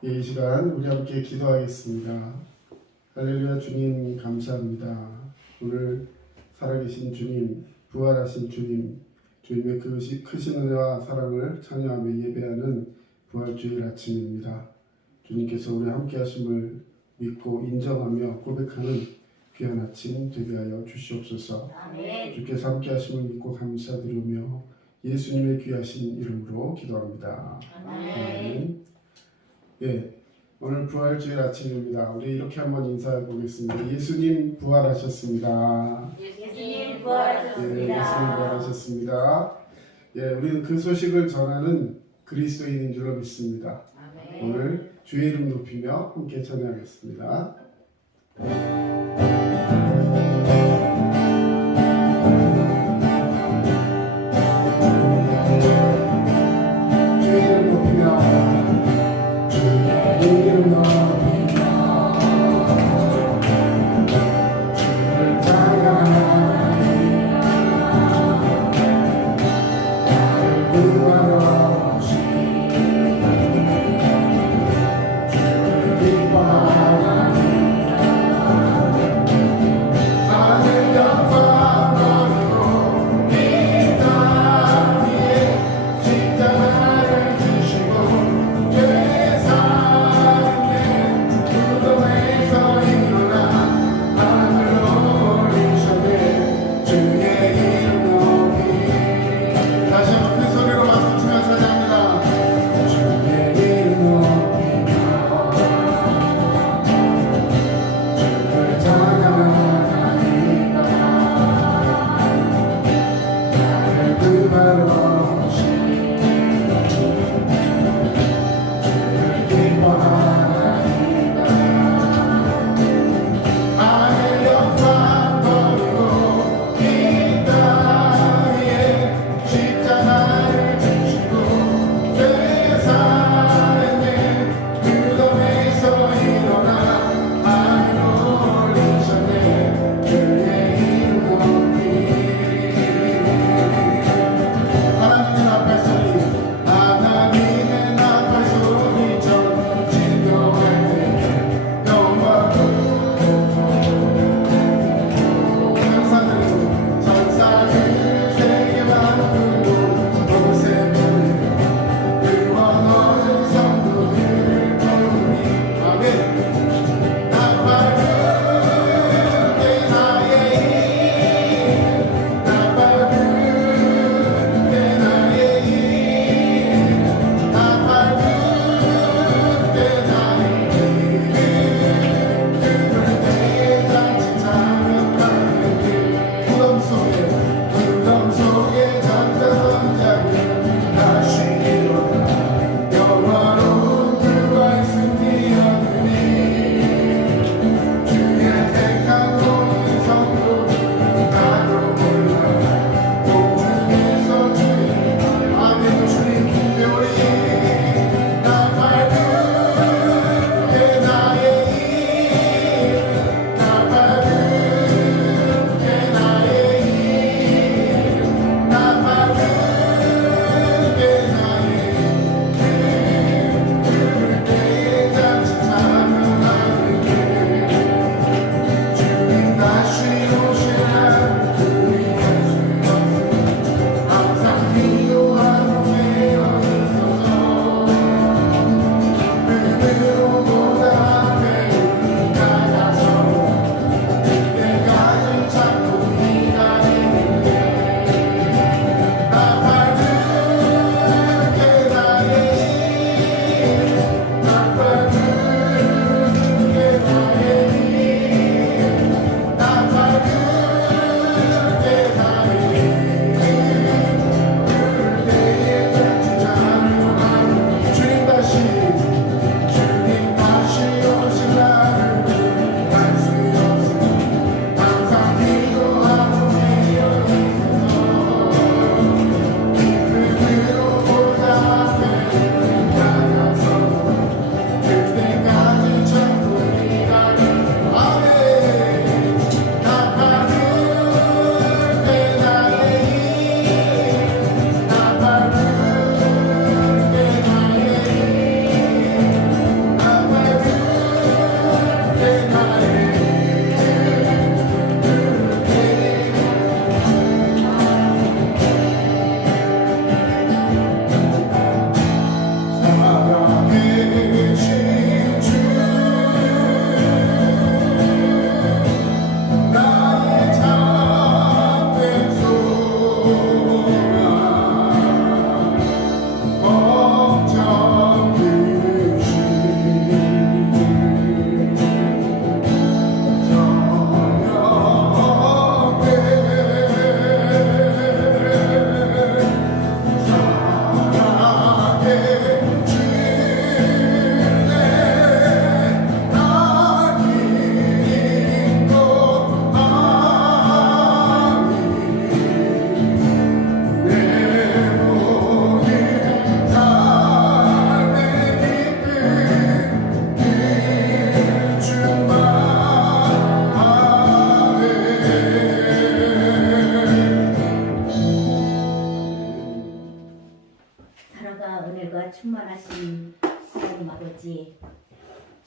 이 시간 우리 함께 기도하겠습니다. 할렐루야. 주님 감사합니다. 오늘 살아계신 주님, 부활하신 주님, 주님의 그 크신 은혜와 사랑을 찬양하며 예배하는 부활주일 아침입니다. 주님께서 우리 함께 하심을 믿고 인정하며 고백하는 귀한 아침 되게 하여 주시옵소서. 아멘. 주께서 함께 하심을 믿고 감사드리며 예수님의 귀하신 이름으로 기도합니다. 아멘. 예, 오늘 부활주일 아침입니다. 우리 이렇게 한번 인사해 보겠습니다. 예수님 부활하셨습니다. 예수님 예, 부활하셨습니다. 예수님 부활하셨습니다. 예, 우리는 그 소식을 전하는 그리스도인인 줄로 믿습니다. 아멘. 오늘 주의 이름 높이며 함께 찬양하겠습니다. 주의 이름 높이며 주의 이름 높이며 주를 찬양하리. 나를 구하러 오신 주를 기뻐하리.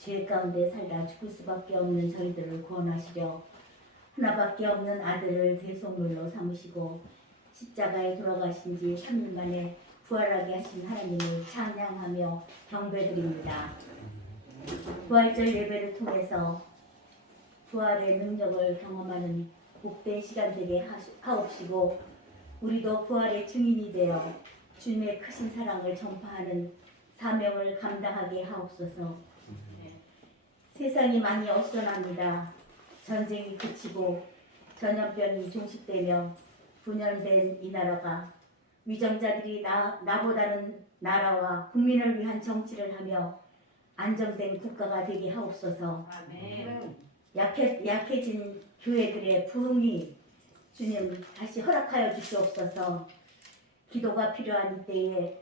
죄 가운데 살다 죽을 수밖에 없는 저희들을 구원하시려 하나밖에 없는 아들을 대속물로 삼으시고 십자가에 돌아가신 지 3일 만에 부활하게 하신 하나님을 찬양하며 경배드립니다. 부활절 예배를 통해서 부활의 능력을 경험하는 복된 시간 되게 하옵시고 우리도 부활의 증인이 되어 주님의 크신 사랑을 전파하는 사명을 감당하게 하옵소서. 세상이 많이 어수선합니다. 전쟁이 그치고 전염병이 종식되며 분열된 이 나라가 위정자들이 나보다는 나라와 국민을 위한 정치를 하며 안정된 국가가 되게 하옵소서. 약해진 교회들의 부흥이 주님 다시 허락하여 주시옵소서. 기도가 필요한 이때에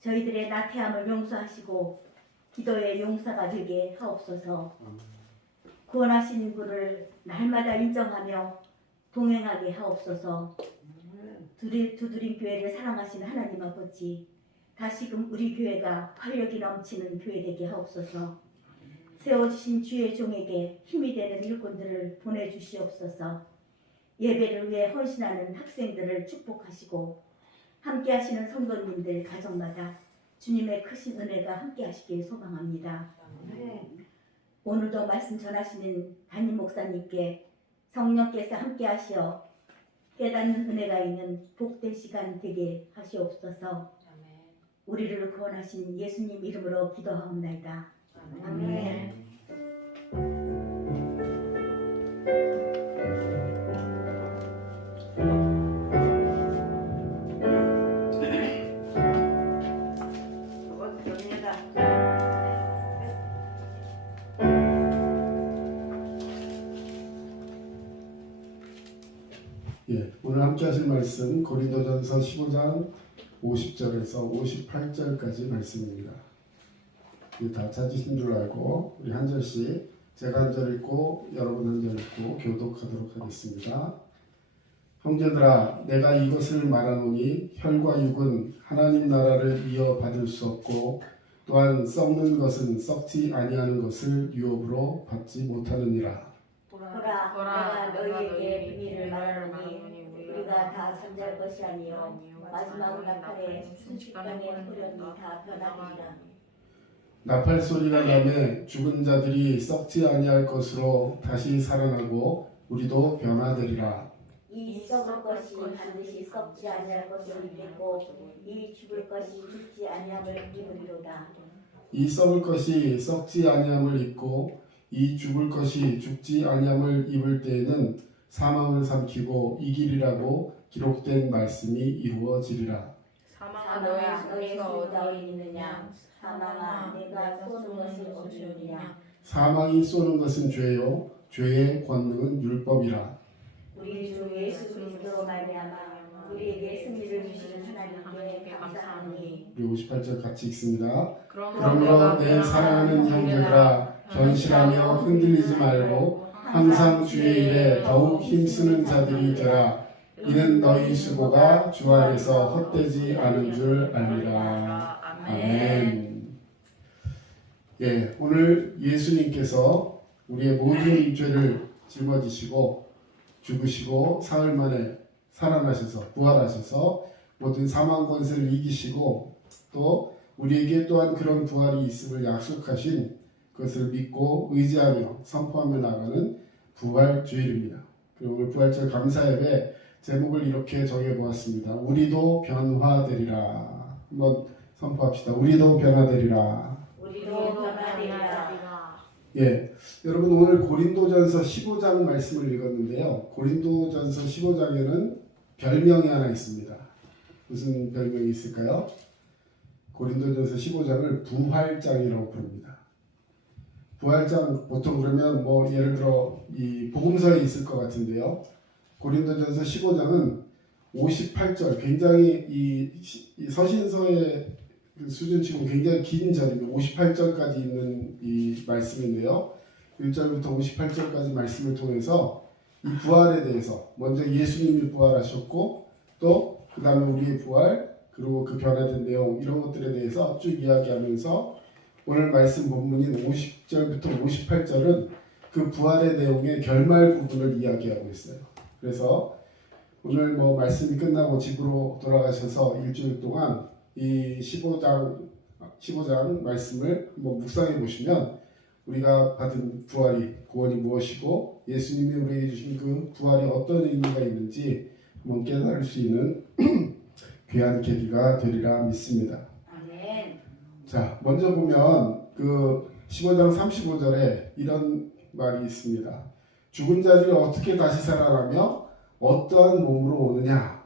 저희들의 나태함을 용서하시고 기도의 용사가 되게 하옵소서. 구원하신 분을 날마다 인정하며 동행하게 하옵소서. 두드림 교회를 사랑하시는 하나님 아버지, 다시금 우리 교회가 활력이 넘치는 교회 되게 하옵소서. 세워주신 주의 종에게 힘이 되는 일꾼들을 보내주시옵소서. 예배를 위해 헌신하는 학생들을 축복하시고 함께 하시는 성도님들 가정마다 주님의 크신 은혜가 함께 하시길 소망합니다. 오늘도 말씀 전하시는 담임 목사님께 성령께서 함께 하시어 깨닫는 은혜가 있는 복된 시간 되게 하시옵소서. 우리를 구원하신 예수님 이름으로 기도하옵나이다. 아멘. 오늘 함께 하실 말씀 고린도전서 15장 50절에서 58절까지 말씀입니다. 다 찾으신 줄 알고 우리 한 절씩 제가 한 절 읽고 여러분 한 절 읽고 교독하도록 하겠습니다. 형제들아, 내가 이것을 말하노니 혈과 육은 하나님 나라를 이어받을 수 없고 또한 썩는 것은 썩지 아니하는 것을 유업으로 받지 못하느니라. 보라, 내가 너희에게 비밀을 말하노니 우리가 다 잠잘 것이 아니요 마지막 나팔에 순식간에 호련히 다 변하리라. 나팔 소리가 나매 죽은 자들이 썩지 아니할 것으로 다시 살아나고 우리도 변화되리라. 이 썩을 것이 반드시 썩지 아니할 것을 믿고 이 죽을 것이 죽지 아니함을 입으리로다. 이 썩을 것이 썩지 아니함을 입고 이 죽을 것이 죽지 아니함을 입을 때에는 사망을 삼키고 이기리라고 기록된 말씀이 이루어지리라. 사망아, 너희 승리가 어디 있느냐? 사망아, 내가 쏘는 것이 어디 있느냐? 사망이 쏘는 것은 죄요 죄의 권능은 율법이라. 우리 주 예수 그리스도로 말미암아 우리에게 승리를 주시는 하나님께 감사하노니. 우리 58절 같이 읽습니다. 그러므로 내 사랑하는 형제들아, 견실하며 흔들리지 말고 항상 주의 일에 더욱 힘쓰는 자들이 되라. 이는 너희 수고가 주 안에서 헛되지 않은 줄 알리라. 아멘. 오늘 예수님께서 우리의 모든 죄를 짊어지시고 죽으시고 사흘 만에 살아나셔서 부활하셔서 모든 사망 권세를 이기시고 또 우리에게 또한 그런 부활이 있음을 약속하신 그것을 믿고 의지하며 선포하며 나가는 부활주일입니다. 그리고 오늘 부활절 감사예배 제목을 이렇게 정해보았습니다. 우리도 변화되리라. 한번 선포합시다. 우리도 변화되리라. 우리도 변화되리라. 여러분 오늘 고린도전서 15장 말씀을 읽었는데요. 고린도전서 15장에는 별명이 하나 있습니다. 무슨 별명이 있을까요? 고린도전서 15장을 부활장이라고 부릅니다. 부활장 보통 그러면 예를 들어 이 복음서에 있을 것 같은데요. 고린도전서 15장은 58절 굉장히 이 서신서의 그 수준치고 굉장히 긴 절입니다. 58절까지 있는 이 말씀인데요. 1절부터 58절까지 말씀을 통해서 이 부활에 대해서 먼저 예수님이 부활하셨고 또 그 다음에 우리의 부활 그리고 그 변화된 내용 이런 것들에 대해서 쭉 이야기하면서 오늘 말씀 본문인 50절부터 58절은 그 부활의 내용의 결말 부분을 이야기하고 있어요. 그래서 오늘 뭐 말씀이 끝나고 집으로 돌아가셔서 일주일 동안 이 15장 말씀을 한번 묵상해 보시면 우리가 받은 부활이 구원이 무엇이고 예수님이 우리에게 주신 그 부활이 어떤 의미가 있는지 한번 깨달을 수 있는 귀한 계기가 되리라 믿습니다. 아멘. 자, 먼저 보면 그 15장 35절에 이런 말이 있습니다. 죽은 자들이 어떻게 다시 살아나며 어떠한 몸으로 오느냐.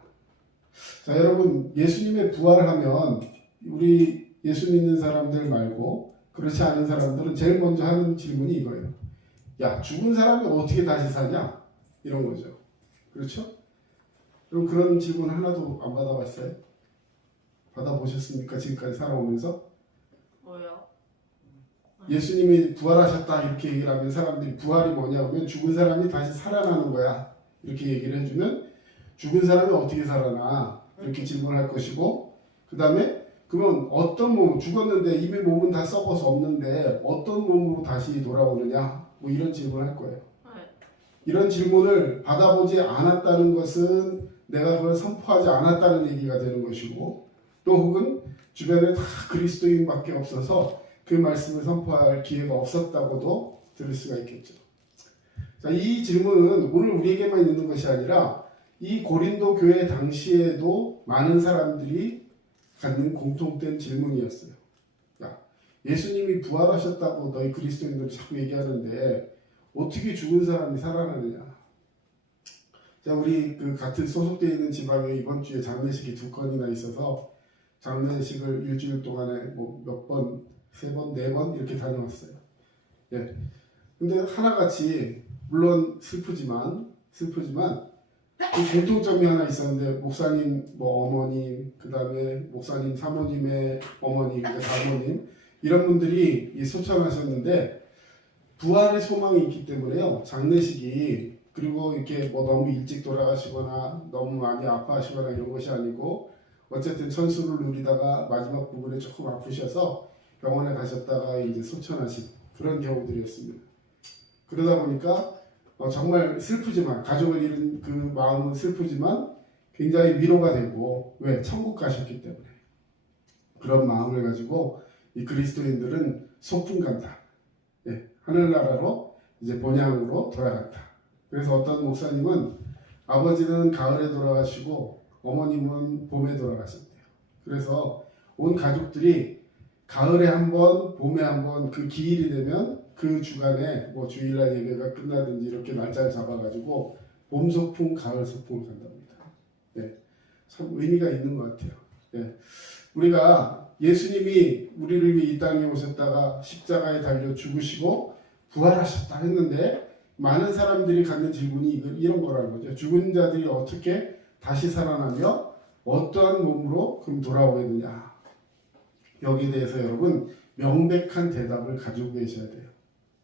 자, 여러분, 예수님의 부활하면 우리 예수 믿는 사람들 말고 그렇지 않은 사람들은 제일 먼저 하는 질문이 이거예요. 야, 죽은 사람이 어떻게 다시 사냐? 이런 거죠. 그렇죠? 그럼 그런 질문 하나도 안 받아봤어요? 받아보셨습니까? 지금까지 살아오면서? 뭐요? 예수님이 부활하셨다 이렇게 얘기를 하면 사람들이 부활이 뭐냐면 죽은 사람이 다시 살아나는 거야. 이렇게 얘기를 해주면 죽은 사람이 어떻게 살아나? 이렇게 질문할 것이고 그 다음에 그러면 어떤 몸, 죽었는데 이미 몸은 다 썩어서 없는데 어떤 몸으로 다시 돌아오느냐? 뭐 이런 질문을 할 거예요. 이런 질문을 받아보지 않았다는 것은 내가 그걸 선포하지 않았다는 얘기가 되는 것이고 또 혹은 주변에 다 그리스도인밖에 없어서 그 말씀을 선포할 기회가 없었다고도 들을 수가 있겠죠. 자, 이 질문은 오늘 우리에게만 있는 것이 아니라 이 고린도 교회 당시에도 많은 사람들이 갖는 공통된 질문이었어요. 야, 예수님이 부활하셨다고 너희 그리스도인들이 자꾸 얘기하는데 어떻게 죽은 사람이 살아나느냐. 자, 우리 그 같은 소속되어 있는 지방에 이번 주에 장례식이 2건이나 있어서 장례식을 일주일 동안에 뭐 몇 번, 3번, 4번 이렇게 다녀왔어요. 예. 근데 하나같이 물론 슬프지만 그 공통점이 하나 있었는데 목사님 뭐 어머님 그다음에 목사님 사모님의 어머니 그러니까 사모님 이런 분들이 소천하셨는데 부활의 소망이 있기 때문에요. 장례식이 그리고 이렇게 뭐 너무 일찍 돌아가시거나 너무 많이 아파하시거나 이런 것이 아니고 어쨌든 천수를 누리다가 마지막 부분에 조금 아프셔서 병원에 가셨다가 이제 소천하신 그런 경우들이었습니다. 그러다 보니까 정말 슬프지만 가족을 잃은 그 마음은 슬프지만 굉장히 위로가 되고 왜? 천국 가셨기 때문에 그런 마음을 가지고 이 그리스도인들은 소풍 간다. 예, 하늘나라로 이제 본향으로 돌아갔다. 그래서 어떤 목사님은 아버지는 가을에 돌아가시고 어머님은 봄에 돌아가셨대요. 그래서 온 가족들이 가을에 한 번, 봄에 한 번 그 기일이 되면 그 주간에 뭐 주일날 예배가 끝나든지 이렇게 날짜를 잡아가지고 봄 소풍, 가을 소풍을 간답니다. 네, 참 의미가 있는 것 같아요. 네, 우리가 예수님이 우리를 위해 이 땅에 오셨다가 십자가에 달려 죽으시고 부활하셨다 했는데 많은 사람들이 갖는 질문이 이런 거라는 거죠. 죽은 자들이 어떻게 다시 살아나며 어떠한 몸으로 그럼 돌아오느냐. 여기에 대해서 여러분 명백한 대답을 가지고 계셔야 돼요.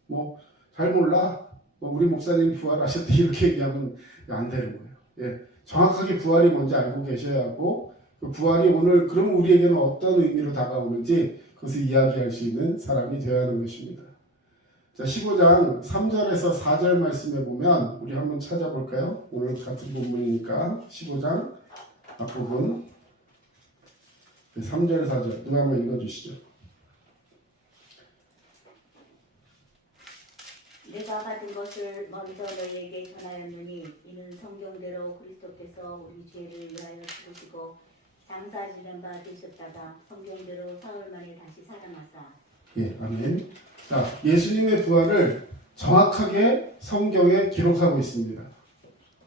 뭐 잘 몰라. 우리 목사님이 부활하셨다 이렇게 얘기하면 안 되는 거예요. 예, 정확하게 부활이 뭔지 알고 계셔야 하고 그 부활이 오늘 그럼 우리에게는 어떤 의미로 다가오는지 그것을 이야기할 수 있는 사람이 되어야 하는 것입니다. 자, 15장 3절에서 4절 말씀에 보면 우리 한번 찾아볼까요? 오늘 같은 본문이니까 15장 앞부분 3절 4절 누가 한번 읽어주시죠. 내가 받은 것을 먼저 너희에게 전하였느니 이는 성경대로 그리스도께서 우리 죄를 위하여 죽으시고 장사 지낸 바 되셨다가 성경대로 사흘 만에 다시 살아나사. 예, 아멘. 자, 예수님의 부활을 정확하게 성경에 기록하고 있습니다.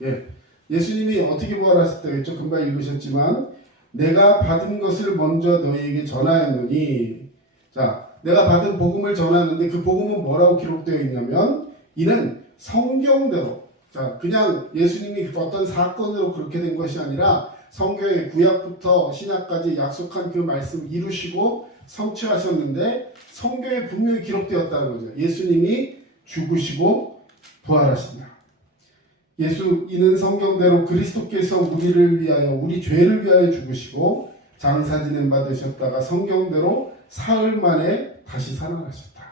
예, 예수님이 어떻게 부활하셨다고 했죠? 금방 읽으셨지만 내가 받은 것을 먼저 너희에게 전하였느니 자, 내가 받은 복음을 전하는데 그 복음은 뭐라고 기록되어 있냐면 이는 성경대로 자, 그냥 예수님이 어떤 사건으로 그렇게 된 것이 아니라 성경의 구약부터 신약까지 약속한 그 말씀을 이루시고 성취하셨는데 성경에 분명히 기록되었다는 거죠. 예수님이 죽으시고 부활하신다. 예수 이는 성경대로 그리스도께서 우리를 위하여 우리 죄를 위하여 죽으시고 장사 지낸 바 되셨다가 성경대로 사흘 만에 다시 살아나셨다.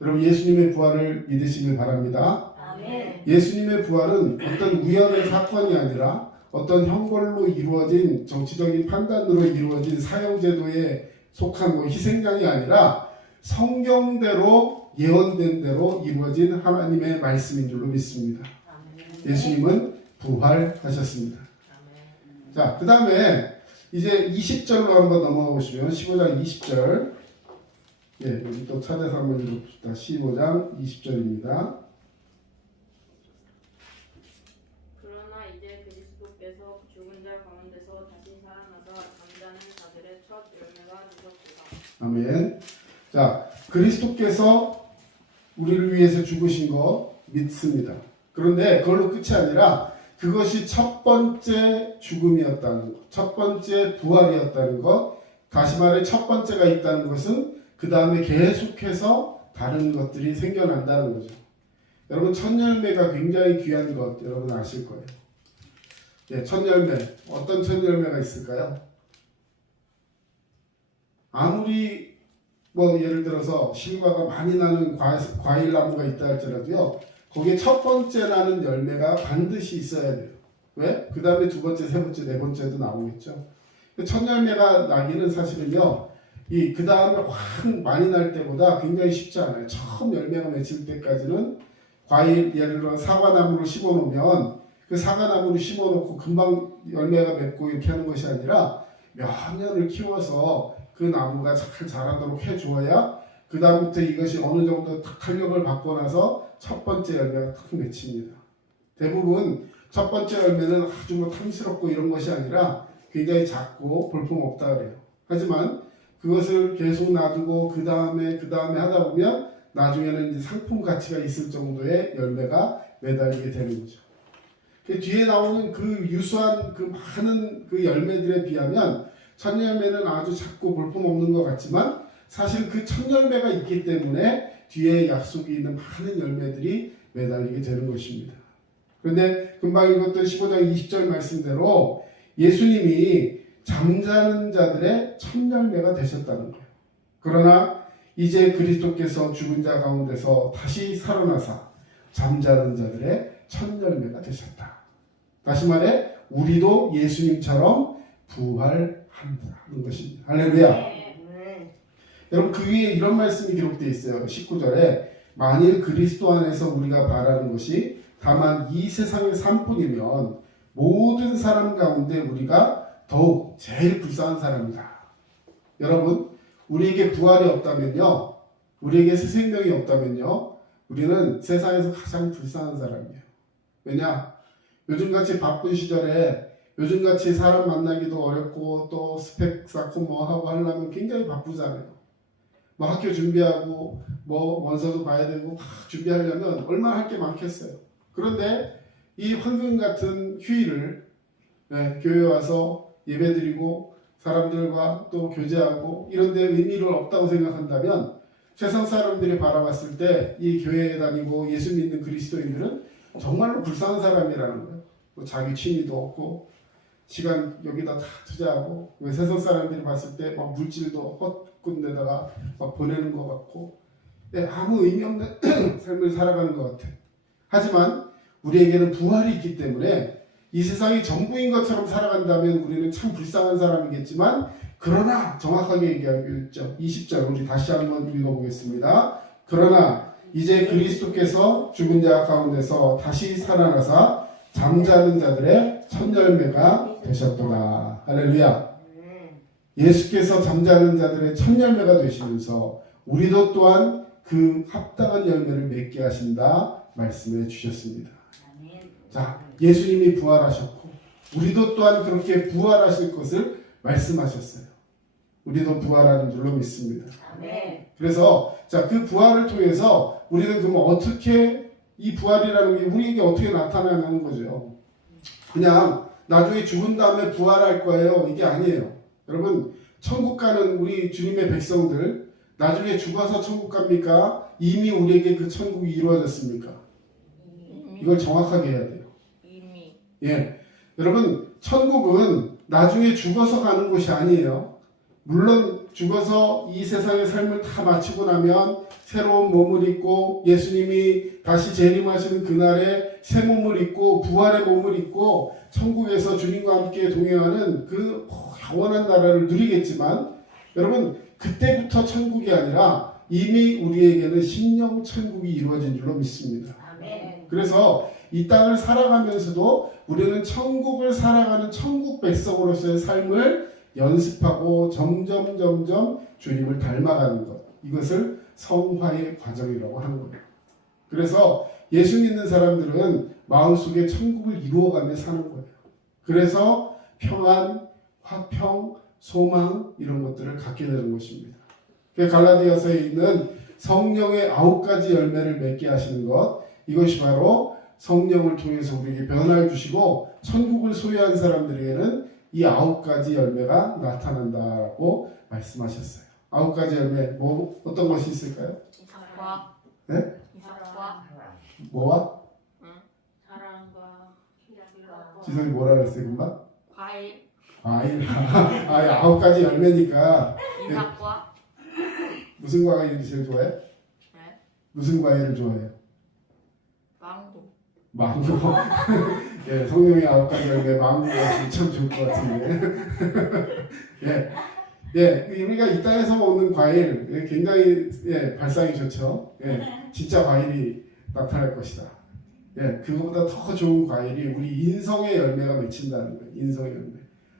여러분 예수님의 부활을 믿으시길 바랍니다. 아멘. 예수님의 부활은 어떤 우연의 사건이 아니라 어떤 형벌로 이루어진 정치적인 판단으로 이루어진 사형제도에 속한 희생양이 아니라 성경대로 예언된 대로 이루어진 하나님의 말씀인 줄로 믿습니다. 예수님은 부활하셨습니다. 자, 그 다음에 이제 20절로 한번 넘어가 보시면 15장 20절. 예, 여기 또 찾아서 한번 읽어봅시다. 15장 20절입니다. 그러나 이제 그리스도께서 죽은 자 가운데서 다시 살아나사 잠자는 자들의 첫 열매가 되셨도다. 아멘. 자, 그리스도께서 우리를 위해서 죽으신 거 믿습니다. 그런데 그걸로 끝이 아니라 그것이 첫 번째 죽음이었다는 것, 첫 번째 부활이었다는 것, 다시 말해 첫 번째가 있다는 것은 그 다음에 계속해서 다른 것들이 생겨난다는 거죠. 여러분 첫 열매가 굉장히 귀한 것 여러분 아실 거예요. 예, 첫 열매. 어떤 첫 열매가 있을까요? 아무리 예를 들어서 실과가 많이 나는 과일 나무가 있다 할지라도요. 거기에 첫 번째 나는 열매가 반드시 있어야 돼요. 왜? 그 다음에 두 번째, 세 번째, 네 번째도 나오겠죠. 첫 열매가 나기는 사실은요. 그 다음에 확 많이 날 때보다 굉장히 쉽지 않아요. 처음 열매가 맺힐 때까지는 과일 예를 들어 사과나무를 심어놓으면 그 사과나무를 심어놓고 금방 열매가 맺고 이렇게 하는 것이 아니라 몇 년을 키워서 그 나무가 잘 자라도록 해주어야 그 다음부터 이것이 어느 정도 탄력을 받고 나서 첫 번째 열매가 탁 맺힙니다. 대부분 첫 번째 열매는 아주 탐스럽고 이런 것이 아니라 굉장히 작고 볼품없다 그래요. 하지만 그것을 계속 놔두고 그 다음에 하다 보면 나중에는 이제 상품 가치가 있을 정도의 열매가 매달리게 되는 거죠. 그 뒤에 나오는 그 유수한 그 많은 그 열매들에 비하면 첫 열매는 아주 작고 볼품없는 것 같지만 사실 그 첫 열매가 있기 때문에 뒤에 약속이 있는 많은 열매들이 매달리게 되는 것입니다. 그런데 금방 읽었던 15장 20절 말씀대로 예수님이 잠자는 자들의 첫 열매가 되셨다는 거예요. 그러나 이제 그리스도께서 죽은 자 가운데서 다시 살아나사 잠자는 자들의 첫 열매가 되셨다. 다시 말해 우리도 예수님처럼 부활한다는 것입니다. 할렐루야. 여러분 그 위에 이런 말씀이 기록되어 있어요. 19절에 만일 그리스도 안에서 우리가 바라는 것이 다만 이 세상의 삶뿐이면 모든 사람 가운데 우리가 더욱 제일 불쌍한 사람이다. 여러분 우리에게 부활이 없다면요, 우리에게 새 생명이 없다면요, 우리는 세상에서 가장 불쌍한 사람이에요. 왜냐? 요즘같이 바쁜 시절에 요즘같이 사람 만나기도 어렵고 또 스펙 쌓고 하고 하려면 굉장히 바쁘잖아요. 학교 준비하고 원서도 봐야 되고 준비하려면 얼마나 할 게 많겠어요. 그런데 이 황금 같은 휴일을 교회에 와서 예배드리고 사람들과 또 교제하고 이런 데 의미를 없다고 생각한다면 세상 사람들이 바라봤을 때 이 교회에 다니고 예수 믿는 그리스도인들은 정말로 불쌍한 사람이라는 거예요. 자기 취미도 없고 시간 여기다 다 투자하고 세상 사람들이 봤을 때 물질도 헛군 데다가 보내는 것 같고 아무 의미 없는 삶을 살아가는 것 같아. 하지만 우리에게는 부활이 있기 때문에 이 세상이 전부인 것처럼 살아간다면 우리는 참 불쌍한 사람이겠지만 그러나 정확하게 얘기하고 있죠. 20절 우리 다시 한번 읽어보겠습니다. 그러나 이제 그리스도께서 죽은 자 가운데서 다시 살아나사 잠자는 자들의 첫 열매가 되셨도다. 할렐루야. 예수께서 잠자는 자들의 첫 열매가 되시면서 우리도 또한 그 합당한 열매를 맺게 하신다 말씀해 주셨습니다. 자, 예수님이 부활하셨고 우리도 또한 그렇게 부활하실 것을 말씀하셨어요. 우리도 부활하는 줄로 믿습니다. 그래서 그 부활을 통해서 우리는 그럼 어떻게 이 부활이라는 게 우리에게 어떻게 나타나는 거죠. 그냥 나중에 죽은 다음에 부활할 거예요. 이게 아니에요. 여러분 천국 가는 우리 주님의 백성들 나중에 죽어서 천국 갑니까? 이미 우리에게 그 천국이 이루어졌습니까? 이걸 정확하게 해야 돼요. 예, 여러분 천국은 나중에 죽어서 가는 곳이 아니에요. 물론 죽어서 이 세상의 삶을 다 마치고 나면 새로운 몸을 입고 예수님이 다시 재림하시는 그날에 새 몸을 입고 부활의 몸을 입고 천국에서 주님과 함께 동행하는 그 영원한 나라를 누리겠지만 여러분 그때부터 천국이 아니라 이미 우리에게는 심령 천국이 이루어진 줄로 믿습니다. 아멘. 그래서 이 땅을 살아가면서도 우리는 천국을 살아가는 천국 백성으로서의 삶을 연습하고 점점 주님을 닮아가는 것. 이것을 성화의 과정이라고 하는 거예요. 그래서 예수 믿는 사람들은 마음속에 천국을 이루어가며 사는 거예요. 그래서 평안, 화평, 소망 이런 것들을 갖게 되는 것입니다. 갈라디아서에 있는 성령의 9가지 열매를 맺게 하시는 것, 이것이 바로 성령을 통해서 우리에게 변화를 주시고 천국을 소유한 사람들에게는 이 9가지 열매가 나타난다라고 말씀하셨어요. 9가지 열매, 어떤 것이 있을까요? 이삭과 네? 이삭과 뭐와? 사랑과 희락과 지성이 뭐라 그랬어요, 금방? 과일 과일. 9가지 열매니까 이삭과 무슨 과일을 제일 좋아해? 네? 무슨 과일을 좋아해요? 망고 망고. 예, 성령의 9가지 열매 망고가 참 좋을 것 같은데. 우리가 이 땅에서 먹는 과일 굉장히 발상이 좋죠. 진짜 과일이 나타날 것이다. 그거보다 더 좋은 과일이 우리 인성의 열매가 맺힌다는 거예요. 인성의 열매.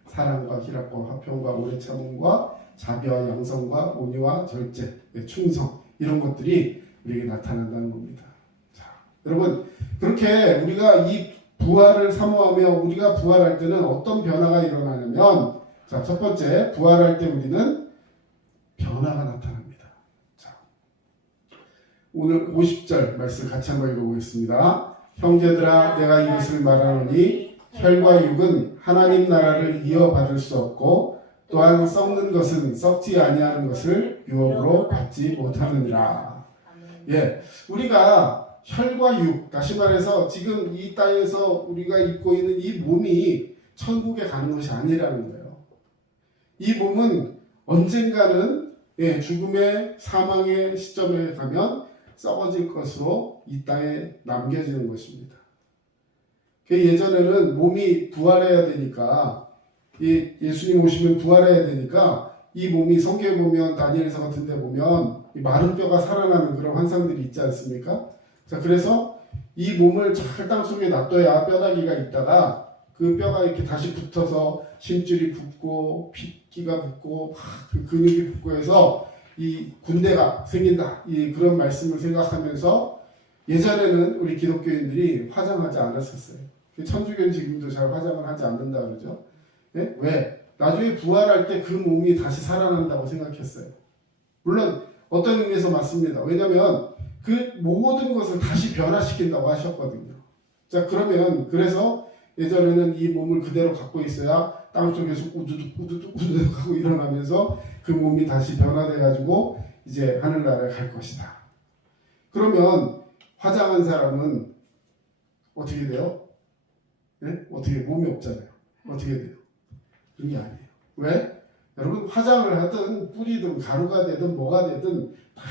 사랑과 희락과 화평과 오래 참음과 자비와 양성과 온유와 절제, 충성 이런 것들이 우리에게 나타난다는 겁니다. 자, 여러분 그렇게 우리가 이 부활을 사모하며 우리가 부활할 때는 어떤 변화가 일어나냐면 자, 첫 번째 부활할 때 우리는 변화가 나타납니다. 자, 오늘 50절 말씀 같이 한번 읽어보겠습니다. 형제들아 내가 이것을 말하노니 혈과 육은 하나님 나라를 이어받을 수 없고 또한 썩는 것은 썩지 아니하는 것을 유업으로 받지 못하느니라. 우리가 혈과 육, 다시 말해서 지금 이 땅에서 우리가 입고 있는 이 몸이 천국에 가는 것이 아니라는 거예요. 이 몸은 언젠가는 죽음의 사망의 시점에 가면 썩어질 것으로 이 땅에 남겨지는 것입니다. 예전에는 몸이 부활해야 되니까 예수님 오시면 부활해야 되니까 이 몸이 성경에 보면 다니엘서 같은 데 보면 마른 뼈가 살아나는 그런 환상들이 있지 않습니까? 자, 그래서 이 몸을 잘 땅속에 놔둬야 뼈다귀가 있다가 그 뼈가 이렇게 다시 붙어서 심줄이 붙고 핏기가 붙고 그 근육이 붙고 해서 이 군대가 생긴다. 그런 말씀을 생각하면서 예전에는 우리 기독교인들이 화장하지 않았었어요. 천주교는 지금도 잘 화장을 하지 않는다 그러죠. 왜? 나중에 부활할 때 그 몸이 다시 살아난다고 생각했어요. 물론 어떤 의미에서 맞습니다. 왜냐하면 그 모든 것을 다시 변화시킨다고 하셨거든요. 자, 그러면 그래서 예전에는 이 몸을 그대로 갖고 있어야 땅속에서 우두둑 하고 일어나면서 그 몸이 다시 변화돼 가지고 이제 하늘나라에 갈 것이다. 그러면 화장한 사람은 어떻게 돼요? 어떻게 몸이 없잖아요. 어떻게 돼요? 그런 게 아니에요. 왜? 여러분 화장을 하든 뿌리든 가루가 되든 뭐가 되든 다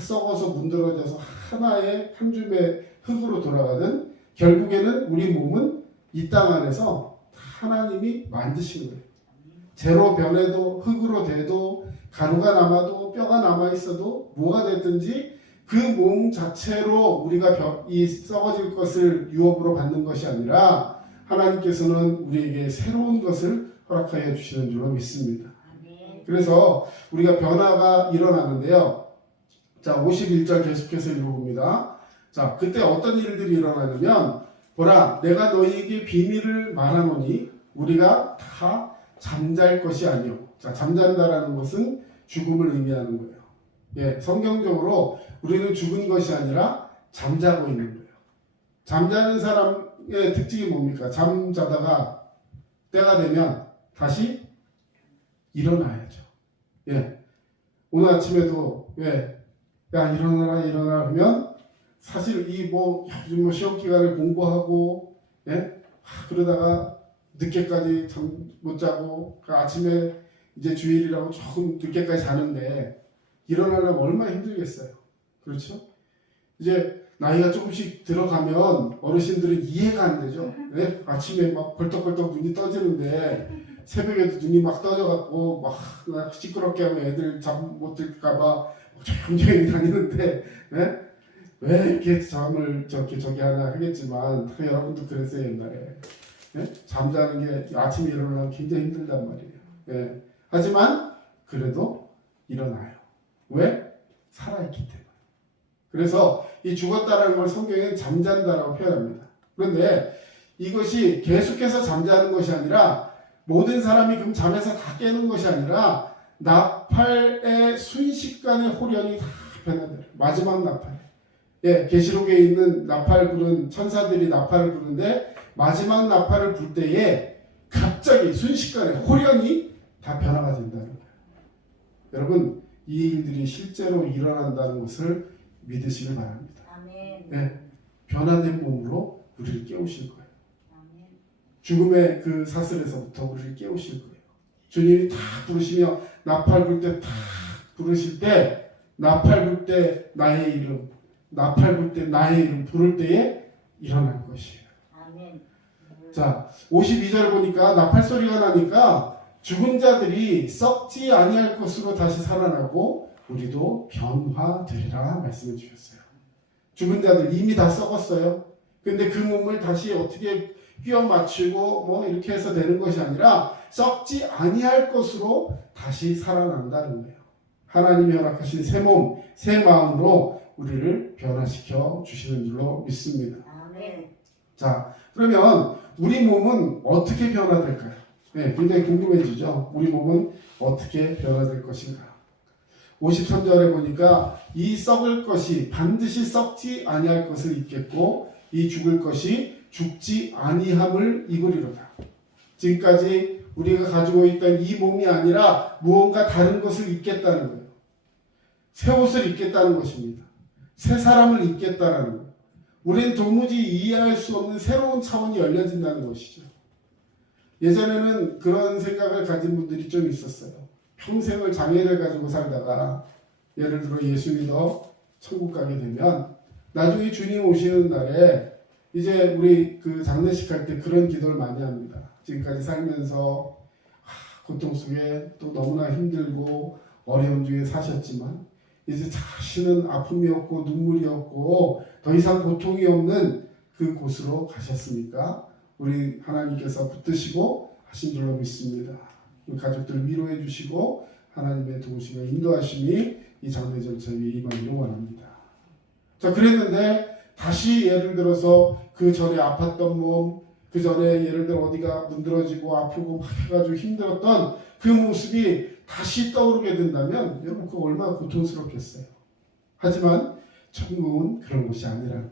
썩어서 문드러져서 하나의 한 줌의 흙으로 돌아가든 결국에는 우리 몸은 이 땅 안에서 하나님이 만드신 거예요. 재로 변해도 흙으로 돼도 가루가 남아도 뼈가 남아있어도 뭐가 됐든지 그 몸 자체로 우리가 이 썩어질 것을 유업으로 받는 것이 아니라 하나님께서는 우리에게 새로운 것을 허락하여 주시는 줄로 믿습니다. 그래서 우리가 변화가 일어나는데요. 자, 51절 계속해서 읽어봅니다. 자, 그때 어떤 일들이 일어나냐면 보라, 내가 너희에게 비밀을 말하노니 우리가 다 잠잘 것이 아니요. 자, 잠잔다라는 것은 죽음을 의미하는 거예요. 성경적으로 우리는 죽은 것이 아니라 잠자고 있는 거예요. 잠자는 사람의 특징이 뭡니까? 잠자다가 때가 되면 다시 일어나야죠. 오늘 아침에도 야 일어나라 하면 사실 요즘 시험 기간에 공부하고 그러다가 늦게까지 잠 못 자고 아침에 이제 주일이라고 조금 늦게까지 자는데 일어나려면 얼마나 힘들겠어요. 그렇죠? 이제 나이가 조금씩 들어가면 어르신들은 이해가 안 되죠. 네? 아침에 막 벌떡벌떡 눈이 떠지는데 새벽에도 눈이 막 떠져갖고 막 시끄럽게 하면 애들 잠 못 들까봐 조용히 다니는데 네? 왜 이렇게 잠을 저기 하나 하겠지만 여러분도 그랬어요 옛날에. 네? 잠자는 게 아침에 일어나면 굉장히 힘들단 말이에요. 네. 하지만 그래도 일어나요. 왜? 살아있기 때문에. 그래서 이 죽었다라는 걸 성경에는 잠잔다라고 표현합니다. 그런데 이것이 계속해서 잠자는 것이 아니라 모든 사람이 그럼 잠에서 다 깨는 것이 아니라 나팔의 순식간에 호련이 다 변화돼요. 마지막 나팔. 예, 계시록에 있는 나팔 부는 천사들이 나팔을 부는데 마지막 나팔을 불 때에 갑자기 순식간에 호련이 다 변화가 된다는 거예요. 여러분 이 일들이 실제로 일어난다는 것을 믿으시길 바랍니다. 아멘. 예, 변화된 몸으로 우리를 깨우실 거예요. 아멘. 죽음의 그 사슬에서부터 우리를 깨우실 거예요. 주님이 다 부르시며 나팔 불 때 다 부르실 때 나팔 불 때 나의 이름 나팔 불 때 나의 이름 부를 때에 일어날 것이에요. 아멘. 자 52절 보니까 나팔 소리가 나니까 죽은 자들이 썩지 아니할 것으로 다시 살아나고 우리도 변화되리라 말씀해 주셨어요. 죽은 자들 이미 다 썩었어요. 근데 그 몸을 다시 어떻게 끼워 맞추고 뭐 이렇게 해서 되는 것이 아니라 썩지 아니할 것으로 다시 살아난다는 거예요. 하나님이 허락하신 새 몸, 새 마음으로 우리를 변화시켜 주시는 줄로 믿습니다. 아멘. 자, 그러면 우리 몸은 어떻게 변화될까요? 네, 굉장히 궁금해지죠. 우리 몸은 어떻게 변화될 것인가? 53절에 보니까 이 썩을 것이 반드시 썩지 아니할 것을 입겠고 이 죽을 것이 죽지 아니함을 입으리로다. 지금까지 우리가 가지고 있던 이 몸이 아니라 무언가 다른 것을 입겠다는 거예요. 새 옷을 입겠다는 것입니다. 새 사람을 입겠다는 거예요. 우리는 도무지 이해할 수 없는 새로운 차원이 열려진다는 것이죠. 예전에는 그런 생각을 가진 분들이 좀 있었어요. 평생을 장애를 가지고 살다가 예를 들어 예수 믿어 천국 가게 되면 나중에 주님 오시는 날에 이제 우리 그 장례식 할 때 그런 기도를 많이 합니다. 지금까지 살면서 고통 속에 또 너무나 힘들고 어려움 중에 사셨지만 이제 다시는 아픔이 없고 눈물이 없고 더 이상 고통이 없는 그 곳으로 가셨으니까 우리 하나님께서 붙드시고 하신 줄로 믿습니다. 우리 가족들 위로해 주시고 하나님의 도우심과 인도하심이 이 장례 절차에 임하기를 원합니다. 자, 그랬는데 다시 예를 들어서 그 전에 아팠던 몸, 그 전에 예를 들어 어디가 문드러지고 아프고 막 해가지고 힘들었던 그 모습이 다시 떠오르게 된다면 여러분 그거 얼마나 고통스럽겠어요. 하지만 천국은 그런 것이 아니라는 거예요.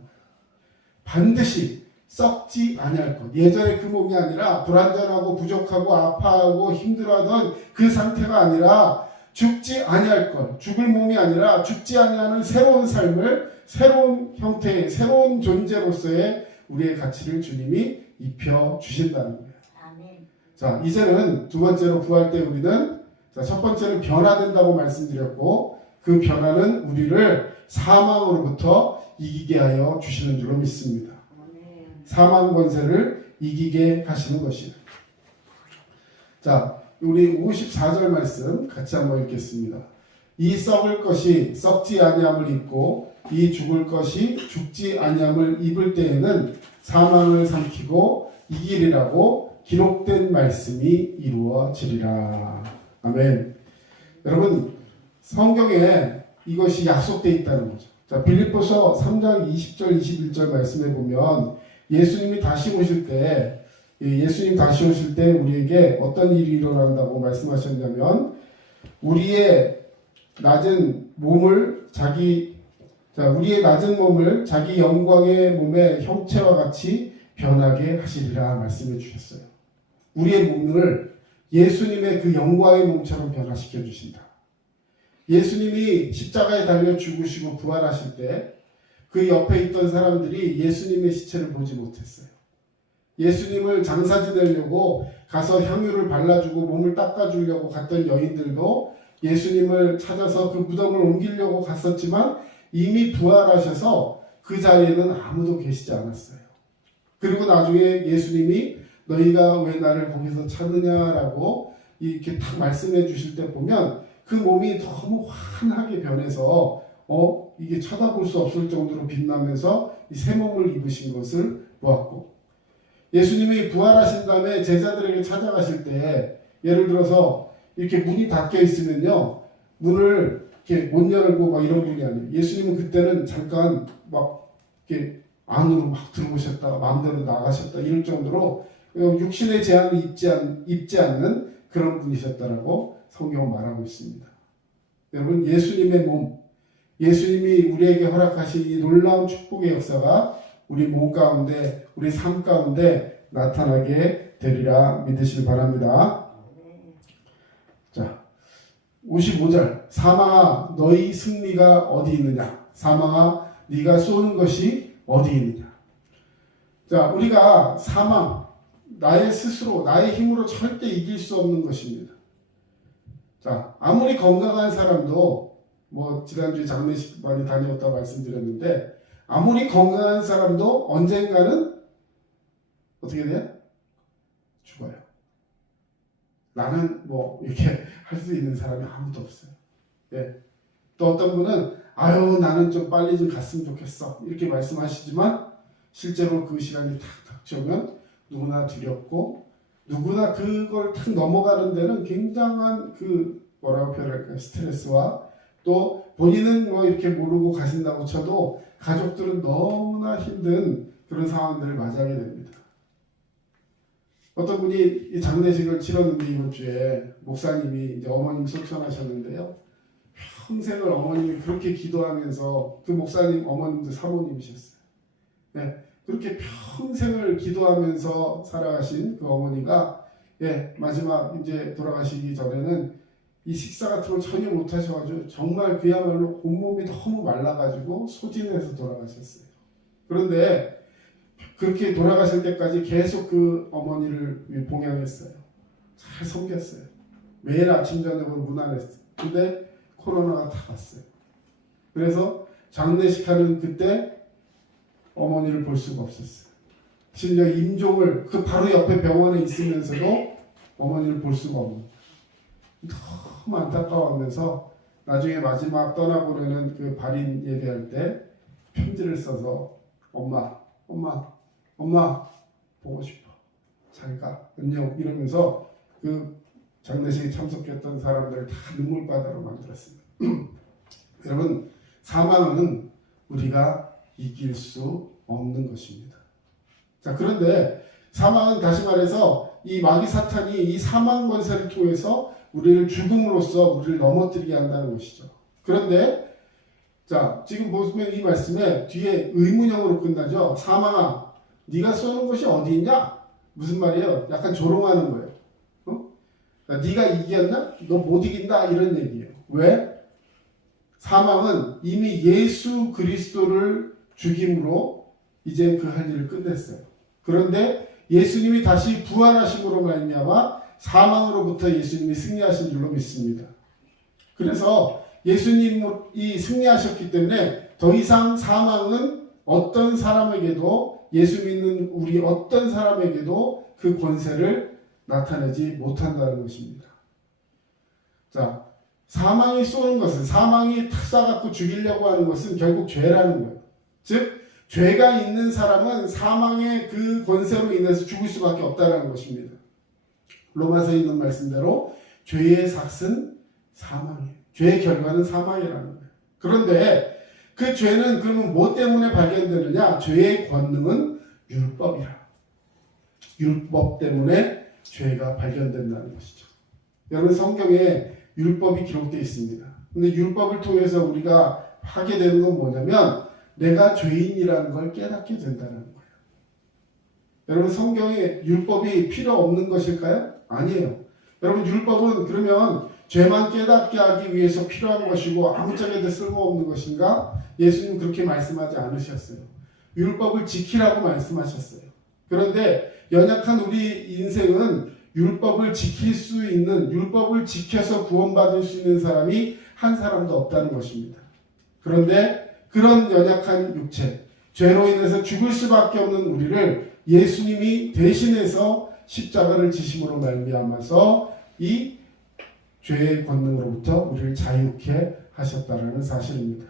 반드시 썩지 아니할 것. 예전에 그 몸이 아니라 불완전하고 부족하고 아파하고 힘들어하던 그 상태가 아니라 죽지 아니할 것. 죽을 몸이 아니라 죽지 아니하는 새로운 삶을 새로운 형태의 새로운 존재로서의 우리의 가치를 주님이 입혀 주신다는 거예요. 아멘. 자, 이제는 두 번째로 부활 때 우리는 첫 번째는 변화된다고 말씀드렸고 그 변화는 우리를 사망으로부터 이기게 하여 주시는 줄로 믿습니다. 아멘. 사망 권세를 이기게 하시는 것이에요. 자, 우리 54절 말씀 같이 한번 읽겠습니다. 이 썩을 것이 썩지 아니함을 입고 이 죽을 것이 죽지 아니함을 입을 때에는 사망을 삼키고 이기리라고 기록된 말씀이 이루어지리라. 아멘. 여러분 성경에 이것이 약속되어 있다는 거죠. 자, 빌립보서 3장 20절 21절 말씀에 보면 예수님이 다시 오실 때 우리에게 어떤 일이 일어난다고 말씀하셨냐면 우리의 낮은 몸을 자기 영광의 몸의 형체와 같이 변하게 하시리라 말씀해 주셨어요. 우리의 몸을 예수님의 그 영광의 몸처럼 변화시켜 주신다. 예수님이 십자가에 달려 죽으시고 부활하실 때 그 옆에 있던 사람들이 예수님의 시체를 보지 못했어요. 예수님을 장사 지내려고 가서 향유를 발라주고 몸을 닦아주려고 갔던 여인들도 예수님을 찾아서 그 무덤을 옮기려고 갔었지만 이미 부활하셔서 그 자리에는 아무도 계시지 않았어요. 그리고 나중에 예수님이 너희가 왜 나를 거기서 찾느냐라고 이렇게 딱 말씀해 주실 때 보면 그 몸이 너무 환하게 변해서 이게 쳐다볼 수 없을 정도로 빛나면서 이 새 몸을 입으신 것을 보았고, 예수님이 부활하신 다음에 제자들에게 찾아가실 때 예를 들어서 이렇게 문이 닫혀 있으면요, 문을 이렇게 못 열고 막 이런 분이 아니에요. 예수님은 그때는 잠깐 막 이렇게 안으로 막 들어오셨다가 마음대로 나가셨다 이럴 정도로 육신의 제한을 입지 않는 그런 분이셨다라고 성경은 말하고 있습니다. 여러분, 예수님의 몸, 예수님이 우리에게 허락하신 이 놀라운 축복의 역사가 우리 몸 가운데, 우리 삶 가운데 나타나게 되리라 믿으시기 바랍니다. 자, 55절. 사망아, 너희 승리가 어디 있느냐? 사망아, 네가 쏘는 것이 어디 있느냐? 자, 우리가 사망, 나의 스스로, 나의 힘으로 절대 이길 수 없는 것입니다. 자, 아무리 건강한 사람도, 지난주에 장례식 많이 다녀왔다고 말씀드렸는데, 아무리 건강한 사람도 언젠가는 어떻게 돼요? 죽어요. 나는 이렇게 할 수 있는 사람이 아무도 없어요. 예. 또 어떤 분은 나는 좀 빨리 좀 갔으면 좋겠어 이렇게 말씀하시지만 실제로 그 시간이 탁 닥쳐오면 누구나 두렵고 누구나 그걸 탁 넘어가는 데는 굉장한 뭐라고 표현할까요? 스트레스와 또 본인은 이렇게 모르고 가신다고 쳐도 가족들은 너무나 힘든 그런 상황들을 맞이하게 됩니다. 어떤 분이 이 장례식을 치렀는데 이번 주에 목사님이 이제 어머님 소천하셨는데요. 평생을 어머님이 그렇게 기도하면서 그 목사님 어머님도 사모님이셨어요. 네, 그렇게 평생을 기도하면서 살아가신 그 어머니가 마지막 이제 돌아가시기 전에는 이 식사 같은 걸 전혀 못 하셔가지고 정말 그야말로 온몸이 너무 말라가지고 소진해서 돌아가셨어요. 그런데 그렇게 돌아가실 때까지 계속 그 어머니를 봉양했어요. 잘 섬겼어요. 매일 아침 저녁으로 무난했어요. 근데 코로나가 다 왔어요. 그래서 장례식 하는 그때 어머니를 볼 수가 없었어요. 심지어 임종을 그 바로 옆에 병원에 있으면서도 어머니를 볼 수가 없는, 너무 안타까워하면서 나중에 마지막 떠나보내는 그 발인 예배할 때 편지를 써서 엄마 보고 싶어, 자기가 안녕 이러면서 그 장례식에 참석했던 사람들을 다 눈물바다로 만들었습니다. 여러분, 사망은 우리가 이길 수 없는 것입니다. 자, 그런데 사망은 다시 말해서 이 마귀 사탄이 이 사망 권세를 통해서 우리를 죽음으로써 우리를 넘어뜨리게 한다는 것이죠. 그런데 자, 지금 보시면 이 말씀에 뒤에 의문형으로 끝나죠. 사망아, 네가 쏘는 곳이 어디 있냐? 무슨 말이에요? 약간 조롱하는 거예요. 네가 이겼나? 너 못 이긴다 이런 얘기예요. 왜? 사망은 이미 예수 그리스도를 죽임으로 이제 그 할 일을 끝냈어요. 그런데 예수님이 다시 부활하심으로 말미암아 사망으로부터 예수님이 승리하신 줄로 믿습니다. 그래서 예수님이 승리하셨기 때문에 더 이상 사망은 어떤 사람에게도, 예수 믿는 우리 어떤 사람에게도 그 권세를 나타내지 못한다는 것입니다. 자, 사망이 쏘는 것은, 사망이 탁 쏴갖고 죽이려고 하는 것은 결국 죄라는 거예요. 즉 죄가 있는 사람은 사망의 그 권세로 인해서 죽을 수밖에 없다는 것입니다. 로마서에 있는 말씀대로 죄의 삭은 사망이에요. 죄의 결과는 사망이라는 거예요. 그런데 그 죄는 그러면 뭐 때문에 발견되느냐? 죄의 권능은 율법이라. 율법 때문에 죄가 발견된다는 것이죠. 여러분, 성경에 율법이 기록되어 있습니다. 근데 율법을 통해서 우리가 하게 되는 건 뭐냐면 내가 죄인이라는 걸 깨닫게 된다는 거예요. 여러분, 성경에 율법이 필요 없는 것일까요? 아니에요. 여러분, 율법은 그러면 죄만 깨닫게 하기 위해서 필요한 것이고 아무짝에도 쓸모없는 것인가? 예수님 그렇게 말씀하지 않으셨어요. 율법을 지키라고 말씀하셨어요. 그런데 연약한 우리 인생은 율법을 지킬 수 있는, 율법을 지켜서 구원받을 수 있는 사람이 한 사람도 없다는 것입니다. 그런데 그런 연약한 육체, 죄로 인해서 죽을 수밖에 없는 우리를 예수님이 대신해서 십자가를 지심으로 말미암아서 이 죄의 권능으로부터 우리를 자유케 하셨다라는 사실입니다.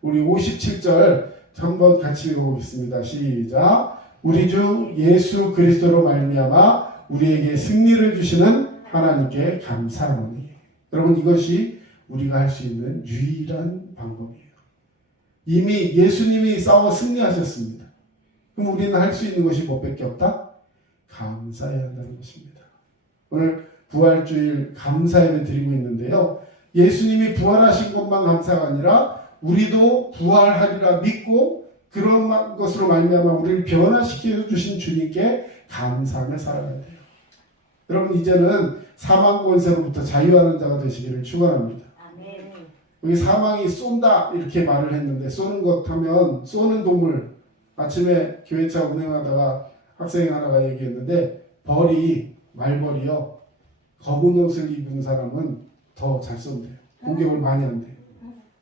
우리 57절 한번 같이 읽어보겠습니다. 시작. 우리 주 예수 그리스도로 말미암아 우리에게 승리를 주시는 하나님께 감사하노니. 여러분, 이것이 우리가 할 수 있는 유일한 방법이에요. 이미 예수님이 싸워 승리하셨습니다. 그럼 우리는 할 수 있는 것이 뭐밖에 없다? 감사해야 한다는 것입니다. 오늘 부활주일 감사예배 드리고 있는데요. 예수님이 부활하신 것만 감사가 아니라 우리도 부활하리라 믿고 그런 것으로 말미암아 우리를 변화시켜 주신 주님께 감사하며 살아가야 돼요. 여러분, 이제는 사망 권세로부터 자유하는 자가 되시기를 축원합니다. 아멘. 여기 사망이 쏜다 이렇게 말을 했는데, 쏘는 것 하면 쏘는 동물, 아침에 교회차 운행하다가 학생 하나가 얘기했는데, 벌이, 말벌이요, 검은 옷을 입은 사람은 더 잘 쏜대요. 공격을 많이 한대요.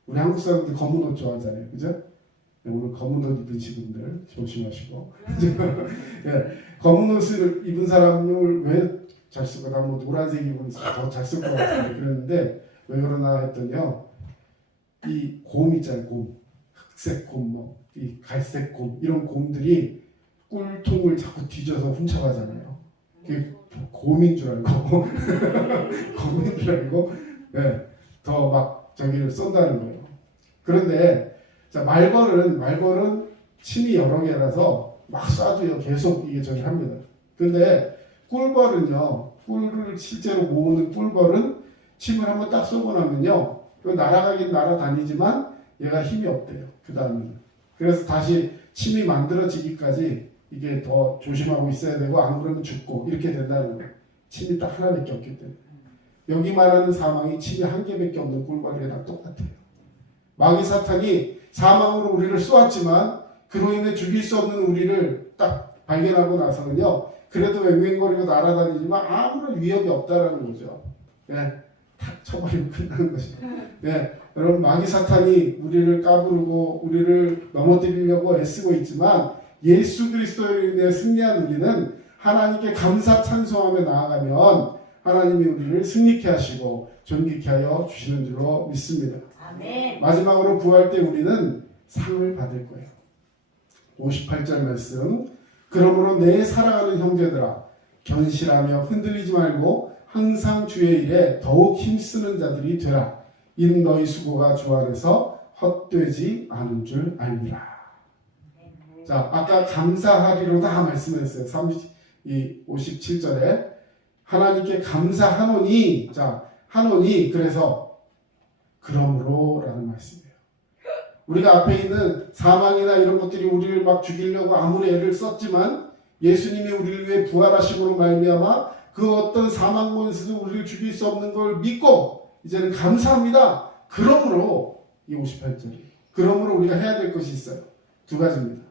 우리 한국 사람들 검은 옷 좋아하잖아요, 그죠? 오늘 검은 옷 입으신 분들 조심하시고. 네, 검은 옷을 입은 사람을 왜 잘 쓰고, 나 뭐 노란색 입으면 더 잘 쓸 것 같은데 그랬는데, 왜 그러나 했더니요, 이 곰 있잖아요, 곰, 흑색 곰, 뭐 이 갈색 곰, 이런 곰들이 꿀통을 자꾸 뒤져서 훔쳐가잖아요. 그게 곰인 줄 알고 곰인 줄 알고, 네, 더 막 저기를 쏜다는 거예요. 그런데 자, 말벌은 침이 여러 개라서 막 쏴줘요. 계속 이게 저기 합니다. 근데 꿀벌은요, 꿀을 실제로 모으는 꿀벌은 침을 한번 딱 쏘고 나면요, 날아가긴 날아다니지만 얘가 힘이 없대요. 그 다음에는. 그래서 다시 침이 만들어지기까지 이게 더 조심하고 있어야 되고, 안 그러면 죽고 이렇게 된다는 거예요. 침이 딱 하나밖에 없기 때문에. 여기 말하는 사망이 침이 한 개밖에 없는 꿀벌이랑 똑같아요. 마귀 사탄이 사망으로 우리를 쏘았지만 그로 인해 죽일 수 없는 우리를 딱 발견하고 나서는요, 그래도 웽웽거리고 날아다니지만 아무런 위협이 없다라는 거죠. 네, 탁 쳐버리면 끝나는 것이죠. 네, 여러분, 마귀 사탄이 우리를 까부르고 우리를 넘어뜨리려고 애쓰고 있지만 예수 그리스도로 인해 승리한 우리는 하나님께 감사 찬송하며 나아가면 하나님이 우리를 승리케 하시고 존귀케 하여 주시는 줄로 믿습니다. 아멘. 마지막으로 부활 때 우리는 상을 받을 거예요. 58절 말씀. 그러므로 내 사랑하는 형제들아, 견실하며 흔들리지 말고 항상 주의 일에 더욱 힘쓰는 자들이 되라. 이는 너희 수고가 주 안에서 헛되지 않은 줄 알미라. 자, 아까 감사하리로다 말씀했어요. 57절에 하나님께 감사하노니, 자, 하노니, 그래서 그러므로 라는 말씀이에요. 우리가 앞에 있는 사망이나 이런 것들이 우리를 막 죽이려고 아무리 애를 썼지만 예수님이 우리를 위해 부활하심으로 말미암아 그 어떤 사망 권세도 우리를 죽일 수 없는 걸 믿고 이제는 감사합니다. 그러므로, 이 58절이, 그러므로 우리가 해야 될 것이 있어요. 두 가지입니다.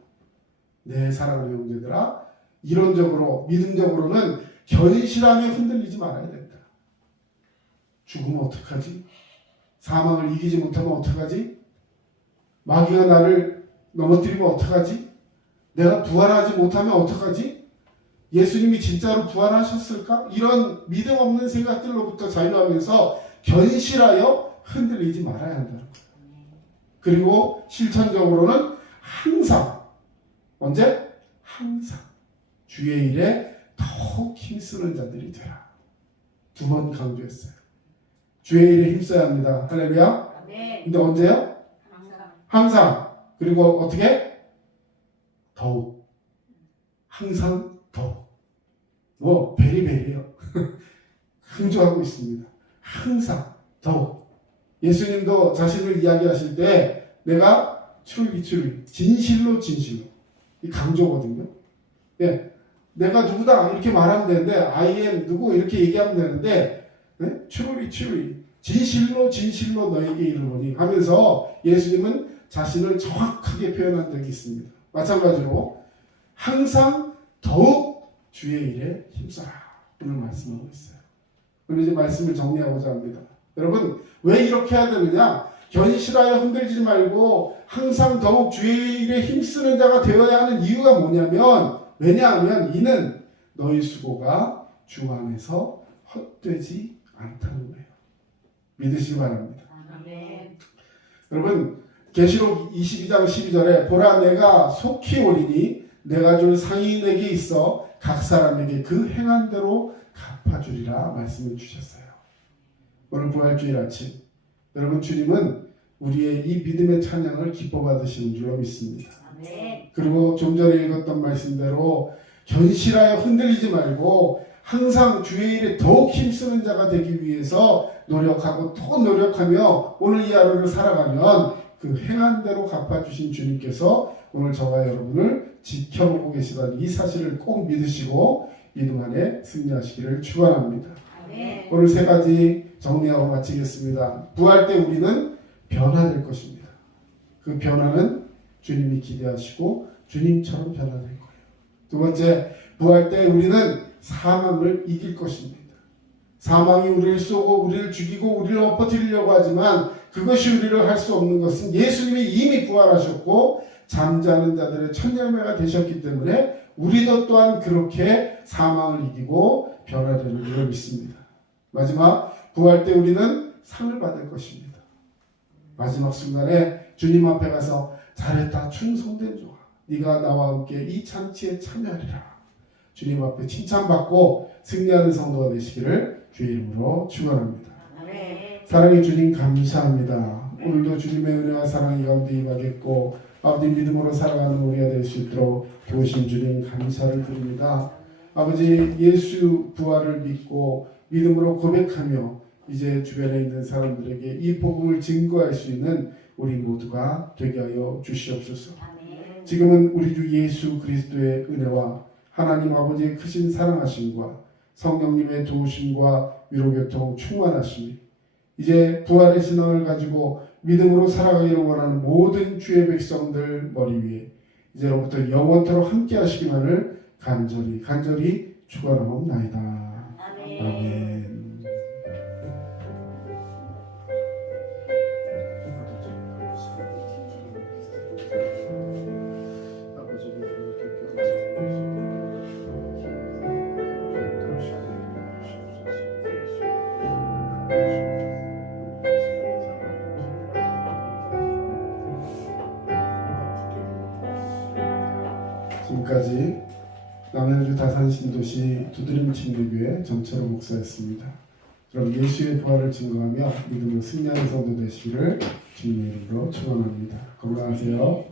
내 사랑하는 형제들아, 이론적으로, 믿음적으로는 견실하며 흔들리지 말아야 된다. 죽으면 어떡하지? 사망을 이기지 못하면 어떡하지? 마귀가 나를 넘어뜨리면 어떡하지? 내가 부활하지 못하면 어떡하지? 예수님이 진짜로 부활하셨을까? 이런 믿음 없는 생각들로부터 자유하면서 견실하여 흔들리지 말아야 한다는 거예요. 그리고 실천적으로는 항상, 언제? 항상 주의 일에 더욱 힘쓰는 자들이 되라. 두 번 강조했어요. 주의 일에 힘써야 합니다. 할렐루야. 아멘. 근데 언제요? 항상. 항상. 그리고 어떻게? 더욱. 항상 더욱. 뭐 베리베리요. 강조하고 있습니다. 항상 더욱. 예수님도 자신을 이야기하실 때 내가 truly 진실로 이 강조거든요. 예, 내가 누구다 이렇게 말하면 되는데 I am 누구 이렇게 얘기하면 되는데, 네? truly 진실로 너에게 이르노니 하면서 예수님은 자신을 정확하게 표현한 적이 있습니다. 마찬가지로 항상 더욱 주의 일에 힘써라. 오늘 말씀하고 있어요. 오늘 이제 말씀을 정리하고자 합니다. 여러분, 왜 이렇게 해야 되느냐? 견실하여 흔들지 말고 항상 더욱 주의 일에 힘쓰는 자가 되어야 하는 이유가 뭐냐면, 왜냐하면 이는 너희 수고가 주 안에서 헛되지 않다는 거예요. 믿으시기 바랍니다. 아멘. 여러분, 계시록 22장 12절에 보라 내가 속히 오리니 내가 줄 상이 내게 있어 각 사람에게 그 행한 대로 갚아주리라 말씀을 주셨어요. 오늘 부활주일 아침, 여러분, 주님은 우리의 이 믿음의 찬양을 기뻐 받으시는 줄로 믿습니다. 아멘. 그리고 좀 전에 읽었던 말씀대로 견실하여 흔들리지 말고 항상 주의 일에 더욱 힘쓰는 자가 되기 위해서 노력하고 또 노력하며 오늘 이 하루를 살아가면 그 행한 대로 갚아주신 주님께서 오늘 저와 여러분을 지켜보고 계시다는 이 사실을 꼭 믿으시고 이 동안에 승리하시기를 축원합니다. 아멘. 오늘 세 가지 정리하고 마치겠습니다. 부활 때 우리는 변화될 것입니다. 그 변화는 주님이 기대하시고 주님처럼 변화될 거예요. 두 번째, 부활 때 우리는 사망을 이길 것입니다. 사망이 우리를 쏘고 우리를 죽이고 우리를 엎어뜨리려고 하지만 그것이 우리를 할 수 없는 것은 예수님이 이미 부활하셨고 잠자는 자들의 첫 열매가 되셨기 때문에 우리도 또한 그렇게 사망을 이기고 변화되는 줄을 믿습니다. 마지막, 부활 때 우리는 상을 받을 것입니다. 마지막 순간에 주님 앞에 가서 잘했다 충성된 종아, 네가 나와 함께 이 잔치에 참여하리라. 주님 앞에 칭찬받고 승리하는 성도가 되시기를 주의 이름으로 축원합니다. 아멘. 사랑의 주님 감사합니다. 오늘도 주님의 은혜와 사랑이 가운데 임하겠고 아버지 믿음으로 살아가는 우리가 될 수 있도록 도우신 주님 감사를 드립니다. 아버지, 예수 부활을 믿고 믿음으로 고백하며 이제 주변에 있는 사람들에게 이 복음을 증거할 수 있는 우리 모두가 되게 하여 주시옵소서. 아멘. 지금은 우리 주 예수 그리스도의 은혜와 하나님 아버지의 크신 사랑하심과 성령님의 도우심과 위로교통 충만하심이 이제 부활의 신앙을 가지고 믿음으로 살아가기를 원하는 모든 주의 백성들 머리 위에 이제로부터 영원토록 함께 하시기만을 간절히 축원하옵나이다. 아멘. 아멘. 지금까지 남양주 다산신도시 두드림 침례교회 정철호 목사였습니다. 그럼 예수의 부활을 증거하며 믿음으로 승리하는 성도 되시기를 주님의 이름으로 축원합니다. 건강하세요.